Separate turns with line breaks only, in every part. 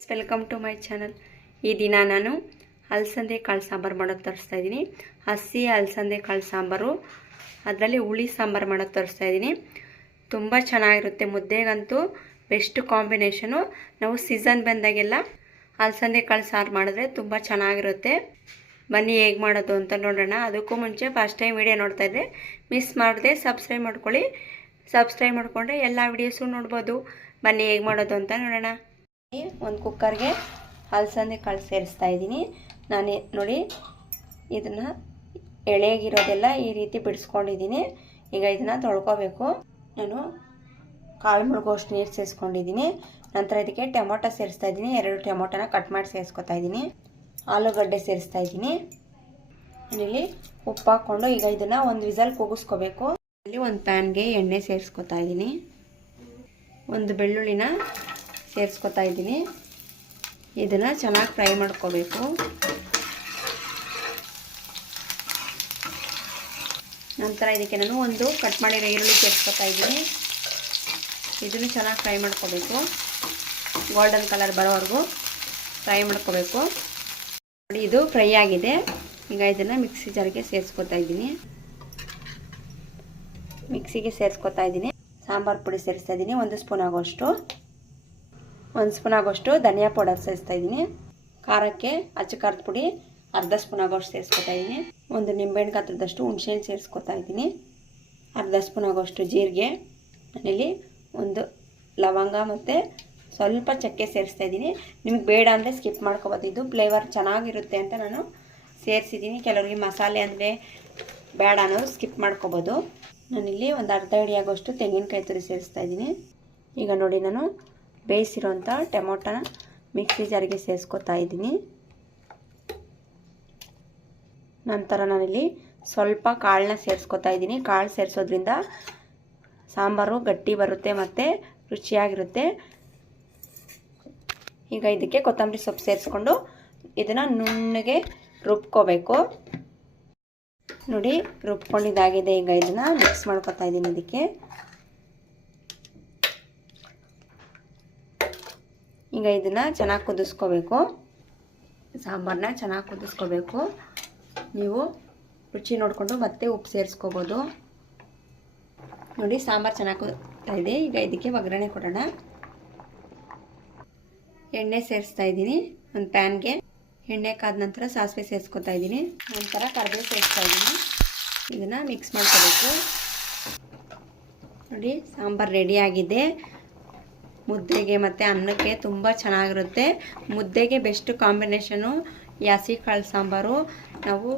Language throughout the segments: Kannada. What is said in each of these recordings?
ವೆಲ್ಕಮ್ ಟು ಮೈ ಚಾನಲ್ ಈ ದಿನ ನಾನು ಅಲಸಂದೆ ಕಾಳು ಸಾಂಬಾರು ಮಾಡೋದು ತರಿಸ್ತಾ ಇದ್ದೀನಿ. ಹಸಿ ಅಲಸಂದೆ ಕಾಳು ಸಾಂಬಾರು, ಅದರಲ್ಲಿ ಹುಳಿ ಸಾಂಬಾರು ಮಾಡೋದು ತರಿಸ್ತಾ ಇದ್ದೀನಿ. ತುಂಬ ಚೆನ್ನಾಗಿರುತ್ತೆ. ಮುದ್ದೆಗಂತೂ ಬೆಸ್ಟ್ ಕಾಂಬಿನೇಷನು ನಾವು ಸೀಸನ್ ಬಂದಾಗೆಲ್ಲ ಅಲಸಂದೆ ಕಾಳು ಸಾರು ಮಾಡಿದ್ರೆ ತುಂಬ ಚೆನ್ನಾಗಿರುತ್ತೆ. ಬನ್ನಿ ಹೇಗೆ ಮಾಡೋದು ಅಂತ ನೋಡೋಣ. ಅದಕ್ಕೂ ಮುಂಚೆ ಫಸ್ಟ್ ಟೈಮ್ ವಿಡಿಯೋ ನೋಡ್ತಾ ಇದ್ದರೆ ಮಿಸ್ ಮಾಡದೆ ಸಬ್ಸ್ಕ್ರೈಬ್ ಮಾಡ್ಕೊಳ್ಳಿ. ಸಬ್ಸ್ಕ್ರೈಬ್ ಮಾಡಿಕೊಂಡ್ರೆ ಎಲ್ಲ ವಿಡಿಯೋಸು ನೋಡ್ಬೋದು. ಬನ್ನಿ ಹೇಗೆ ಮಾಡೋದು ಅಂತ ನೋಡೋಣ. ಒಂದು ಕುಕ್ಕರ್ಗೆ ಅಲಸಂದೆ ಕಾಳು ಸೇರಿಸ್ತಾ ಇದ್ದೀನಿ. ನಾನು ನೋಡಿ ಇದನ್ನು ಎಳೆಗಿರೋದೆಲ್ಲ ಈ ರೀತಿ ಬಿಡಿಸ್ಕೊಂಡಿದ್ದೀನಿ. ಈಗ ಇದನ್ನು ತೊಳ್ಕೊಬೇಕು. ನಾನು ಕಾಳು ಮುಳುಗೋಷ್ಟು ನೀರು ಸೇರಿಸ್ಕೊಂಡಿದ್ದೀನಿ ನಂತರ ಇದಕ್ಕೆ ಟೊಮೊಟೊ ಸೇರಿಸ್ತಾ ಇದ್ದೀನಿ. ಎರಡು ಟೊಮೊಟೊನ ಕಟ್ ಮಾಡಿ ಸೇರಿಸ್ಕೊತಾ ಇದ್ದೀನಿ. ಆಲೂಗಡ್ಡೆ ಸೇರಿಸ್ತಾ ಇದ್ದೀನಿ. ಇಲ್ಲಿ ಉಪ್ಪು ಹಾಕ್ಕೊಂಡು ಈಗ ಇದನ್ನು ಒಂದು ವಿಸಲ್ ಕೂಗಿಸ್ಕೋಬೇಕು. ಇಲ್ಲಿ ಒಂದು ಪ್ಯಾನ್ಗೆ ಎಣ್ಣೆ ಸೇರಿಸ್ಕೊತಾ ಇದ್ದೀನಿ. ಒಂದು ಬೆಳ್ಳುಳ್ಳಿನ ಸೇರಿಸ್ಕೊತಾ ಇದ್ದೀನಿ. ಇದನ್ನು ಚೆನ್ನಾಗಿ ಫ್ರೈ ಮಾಡ್ಕೋಬೇಕು. ನಂತರ ಇದಕ್ಕೆ ನಾನು ಒಂದು ಕಟ್ ಮಾಡಿರೋ ಈರುಳ್ಳಿ ಸೇರಿಸ್ಕೊತಾ ಇದ್ದೀನಿ. ಇದನ್ನು ಚೆನ್ನಾಗಿ ಫ್ರೈ ಮಾಡ್ಕೋಬೇಕು. ಗೋಲ್ಡನ್ ಕಲರ್ ಬರೋವರೆಗೂ ಫ್ರೈ ಮಾಡ್ಕೋಬೇಕು. ನೋಡಿ, ಇದು ಫ್ರೈ ಆಗಿದೆ. ಈಗ ಇದನ್ನು ಮಿಕ್ಸಿ ಜಾರಿಗೆ ಸೇರಿಸ್ಕೊತಾ ಇದ್ದೀನಿ. ಮಿಕ್ಸಿಗೆ ಸೇರಿಸ್ಕೊತಾ ಇದ್ದೀನಿ. ಸಾಂಬಾರು ಪುಡಿ ಸೇರಿಸ್ತಾ ಇದ್ದೀನಿ. ಒಂದು ಸ್ಪೂನ್ ಆಗೋಷ್ಟು ಒಂದು ಸ್ಪೂನ್ ಆಗೋಷ್ಟು ಧನಿಯಾ ಪೌಡರ್ ಸೇರಿಸ್ತಾ ಇದ್ದೀನಿ. ಖಾರಕ್ಕೆ ಅಚ್ಚ ಖಾರದ ಪುಡಿ, ಅರ್ಧ ಸ್ಪೂನ್ ಆಗೋಷ್ಟು ಸೇರಿಸ್ಕೊತಾ ಇದ್ದೀನಿ. ಒಂದು ನಿಂಬೆಹಣ್ಣು ಗಾತ್ರದಷ್ಟು ಹುಣಸೆಹಣ್ಣು ಸೇರಿಸ್ಕೊತಾ ಇದ್ದೀನಿ. ಅರ್ಧ ಸ್ಪೂನ್ ಆಗೋಷ್ಟು ಜೀರಿಗೆ ನಾನಿಲ್ಲಿ ಒಂದು ಲವಂಗ ಮತ್ತು ಸ್ವಲ್ಪ ಚಕ್ಕೆ ಸೇರಿಸ್ತಾ ಇದ್ದೀನಿ. ನಿಮಗೆ ಬೇಡ ಅಂದರೆ ಸ್ಕಿಪ್ ಮಾಡ್ಕೋಬೋದು. ಇದು ಫ್ಲೇವರ್ ಚೆನ್ನಾಗಿರುತ್ತೆ ಅಂತ ನಾನು ಸೇರಿಸಿದ್ದೀನಿ. ಕೆಲವರಿಗೆ ಮಸಾಲೆ ಅಂದರೆ ಬೇಡ ಅನ್ನೋದು ಸ್ಕಿಪ್ ಮಾಡ್ಕೋಬೋದು. ನಾನಿಲ್ಲಿ ಒಂದು ಅರ್ಧ ಅಡಿಯಾಗೋಷ್ಟು ತೆಂಗಿನಕಾಯಿ ತುರಿ ಸೇರಿಸ್ತಾ ಇದ್ದೀನಿ. ಈಗ ನೋಡಿ ನಾನು ಬೇಯಿಸಿರೋಂಥ ಟೊಮೊಟೊನ ಮಿಕ್ಸಿ ಜಾರಿಗೆ ಸೇರಿಸ್ಕೊತಾ ಇದ್ದೀನಿ. ನಂತರ ನಾನಿಲ್ಲಿ ಸ್ವಲ್ಪ ಕಾಳನ್ನ ಸೇರಿಸ್ಕೊತಾ ಇದ್ದೀನಿ. ಕಾಳು ಸೇರಿಸೋದ್ರಿಂದ ಸಾಂಬಾರು ಗಟ್ಟಿ ಬರುತ್ತೆ ಮತ್ತು ರುಚಿಯಾಗಿರುತ್ತೆ. ಈಗ ಇದಕ್ಕೆ ಕೊತ್ತಂಬರಿ ಸೊಪ್ಪು ಸೇರಿಸ್ಕೊಂಡು ಇದನ್ನು ನುಣ್ಣಗೆ ರುಬ್ಕೋಬೇಕು. ನೋಡಿ, ರುಬ್ಕೊಂಡಿದ್ದಾಗಿದೆ. ಈಗ ಇದನ್ನು ಮಿಕ್ಸ್ ಮಾಡ್ಕೊತಾ ಇದ್ದೀನಿ ಇದಕ್ಕೆ. ಈಗ ಇದನ್ನು ಚೆನ್ನಾಗಿ ಕುದಿಸ್ಕೋಬೇಕು. ಸಾಂಬಾರನ್ನ ಚೆನ್ನಾಗಿ ಕುದಿಸ್ಕೋಬೇಕು. ನೀವು ರುಚಿ ನೋಡಿಕೊಂಡು ಮತ್ತೆ ಉಪ್ಪು ಸೇರಿಸ್ಕೋಬೋದು. ನೋಡಿ, ಸಾಂಬಾರು ಚೆನ್ನಾಗಿ ಇದೆ. ಈಗ ಇದಕ್ಕೆ ಒಗ್ಗರಣೆ ಕೊಡೋಣ. ಎಣ್ಣೆ ಸೇರಿಸ್ತಾ ಇದ್ದೀನಿ ಒಂದು ಪ್ಯಾನ್ಗೆ. ಎಣ್ಣೆ ಕಾದ ನಂತರ ಸಾಸಿವೆ ಸೇರಿಸ್ಕೊತಾ ಇದ್ದೀನಿ. ನಂತರ ಕರಿಬೇವು ಸೇರಿಸ್ತಾ ಇದ್ದೀನಿ. ಇದನ್ನು ಮಿಕ್ಸ್ ಮಾಡ್ಕೋಬೇಕು. ನೋಡಿ, ಸಾಂಬಾರು ರೆಡಿಯಾಗಿದೆ ಮುದ್ದೆಗೆ ಮತ್ತು ಅನ್ನಕ್ಕೆ ತುಂಬ ಚೆನ್ನಾಗಿರುತ್ತೆ. ಮುದ್ದೆಗೆ ಬೆಸ್ಟ್ ಕಾಂಬಿನೇಷನು ಹಸಿ ಕಾಳು ಸಾಂಬಾರು. ನಾವು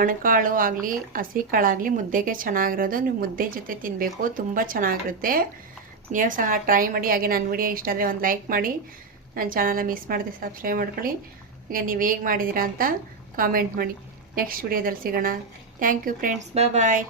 ಒಣಕಾಳು ಆಗಲಿ, ಹಸಿ ಕಾಳಾಗಲಿ ಮುದ್ದೆಗೆ ಚೆನ್ನಾಗಿರೋದು. ನೀವು ಮುದ್ದೆ ಜೊತೆ ತಿನ್ನಬೇಕು ತುಂಬ ಚೆನ್ನಾಗಿರುತ್ತೆ. ನೀವು ಸಹ ಟ್ರೈ ಮಾಡಿ, ಹಾಗೆ ನನ್ನ ವಿಡಿಯೋ ಇಷ್ಟ ಆದರೆ ಒಂದು ಲೈಕ್ ಮಾಡಿ. ನನ್ನ ಚಾನಲ್ನ ಮಿಸ್ ಮಾಡಿದೆ ಸಬ್ಸ್ಕ್ರೈಬ್ ಮಾಡ್ಕೊಳ್ಳಿ. ಹಾಗೆ ನೀವು ಹೇಗೆ ಮಾಡಿದ್ದೀರಾ ಅಂತ ಕಾಮೆಂಟ್ ಮಾಡಿ. ನೆಕ್ಸ್ಟ್ ವಿಡಿಯೋದಲ್ಲಿ ಸಿಗೋಣ. Thank you friends bye